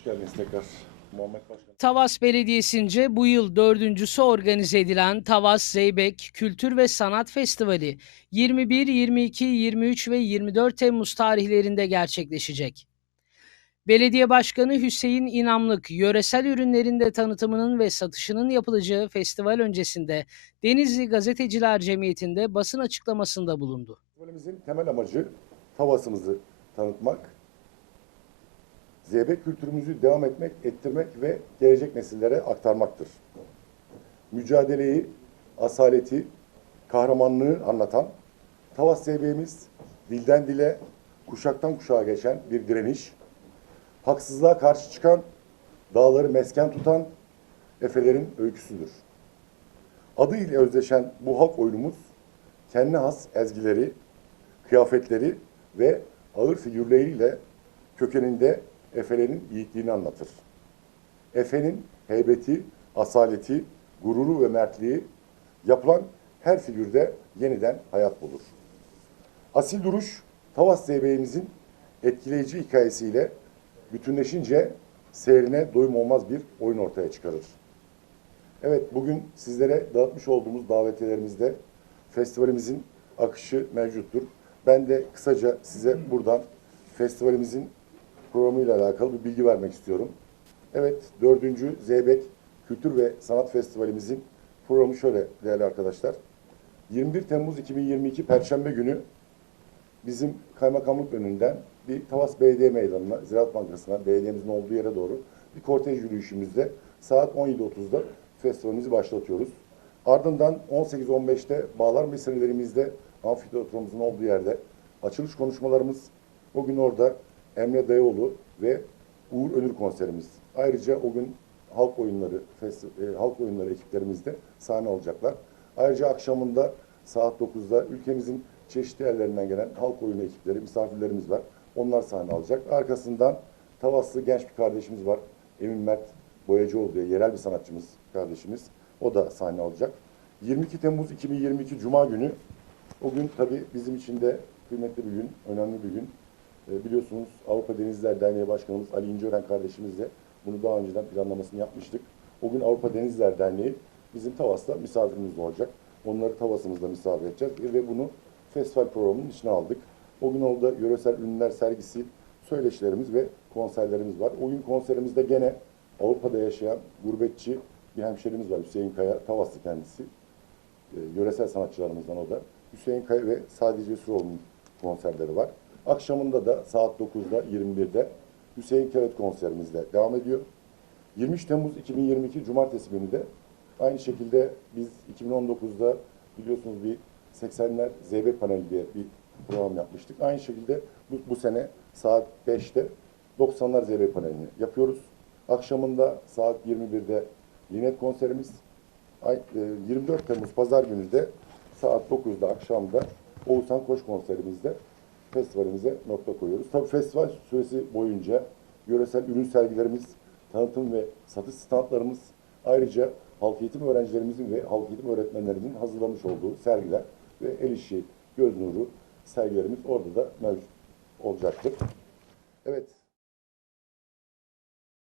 Hoş geldiniz tekrar Muhammed Başkan. Tavas Belediyesi'nce bu yıl dördüncüsü organize edilen Tavas Zeybek Kültür ve Sanat Festivali 21, 22, 23 ve 24 Temmuz tarihlerinde gerçekleşecek. Belediye Başkanı Hüseyin İnamlık, yöresel ürünlerin de tanıtımının ve satışının yapılacağı festival öncesinde Denizli Gazeteciler Cemiyeti'nde basın açıklamasında bulundu. Festivalimizin temel amacı Tavas'ımızı tanıtmak, zeybek kültürümüzü devam etmek, ettirmek ve gelecek nesillere aktarmaktır. Mücadeleyi, asaleti, kahramanlığı anlatan Tavas zeybeğimiz dilden dile, kuşaktan kuşağa geçen bir direniş, haksızlığa karşı çıkan, dağları mesken tutan Efelerin öyküsüdür. Adı ile özdeşen bu halk oyunumuz kendine has ezgileri, kıyafetleri ve ağır figürleriyle kökeninde Efelerin yiğitliğini anlatır. Efe'nin heybeti, asaleti, gururu ve mertliği yapılan her figürde yeniden hayat bulur. Asil duruş, Tavas Zeybeğimizin etkileyici hikayesiyle bütünleşince seyrine doyum olmaz bir oyun ortaya çıkarır. Evet, bugün sizlere dağıtmış olduğumuz davetiyelerimizde festivalimizin akışı mevcuttur. Ben de kısaca size buradan festivalimizin programıyla alakalı bir bilgi vermek istiyorum. Evet, dördüncü Zeybek Kültür ve Sanat Festivalimizin programı şöyle değerli arkadaşlar. 21 Temmuz 2022 Perşembe günü bizim kaymakamlık önünden bir Tavas Belediye Meydanı'na, Ziraat Bankası'na, belediyemizin olduğu yere doğru bir kortej yürüyüşümüzde saat 17.30'da festivalimizi başlatıyoruz. Ardından 18-15'te Bağlar Meselelerimizde amfiteyatromuzun olduğu yerde açılış konuşmalarımız o gün orada Emre Dayıoğlu ve Uğur Önür konserimiz. Ayrıca o gün halk oyunları, e, halk oyunları ekiplerimiz de sahne alacaklar. Ayrıca akşamında saat 9'da ülkemizin çeşitli yerlerinden gelen halk oyunu ekipleri, misafirlerimiz var. Onlar sahne alacak. Arkasından Tavaslı genç bir kardeşimiz var. Emin Mert Boyacıoğlu diye yerel bir sanatçımız kardeşimiz. O da sahne alacak. 22 Temmuz 2022 Cuma günü o gün tabii bizim için de kıymetli bir gün, önemli bir gün. E, biliyorsunuz Avrupa Denizler Derneği Başkanımız Ali İnceören kardeşimizle bunu daha önceden planlamasını yapmıştık. O gün Avrupa Denizler Derneği bizim Tavas'ta misafirimiz olacak. Onları Tavas'ımızda misafir edeceğiz ve bunu festival programının içine aldık. O gün orada yöresel ürünler sergisi, söyleşilerimiz ve konserlerimiz var. O gün konserimizde gene Avrupa'da yaşayan gurbetçi bir hemşerimiz var Hüseyin Kaya, Tavaslı kendisi. E, yöresel sanatçılarımızdan o da. Hüseyin Kaya ve Sadece Süroğlu'nun konserleri var. Akşamında da saat 9'da 21'de Hüseyin Kağıt konserimizle devam ediyor. 23 Temmuz 2022 Cumartesi günü de aynı şekilde biz 2019'da biliyorsunuz bir 80'ler ZB paneli diye bir program yapmıştık. Aynı şekilde bu, bu sene saat 5'te 90'lar ZB panelini yapıyoruz. Akşamında saat 21'de Linet konserimiz. Ay, e, 24 Temmuz Pazar günü de saat 9'da akşamda Oğuzhan Koç konserimizde festivalimize nokta koyuyoruz. Tabii festival süresi boyunca yöresel ürün sergilerimiz, tanıtım ve satış standlarımız, ayrıca halk eğitim öğrencilerimizin ve halk eğitim öğretmenlerimizin hazırlamış olduğu sergiler ve el işi, göz nuru sergilerimiz orada da mevcut olacaktır. Evet,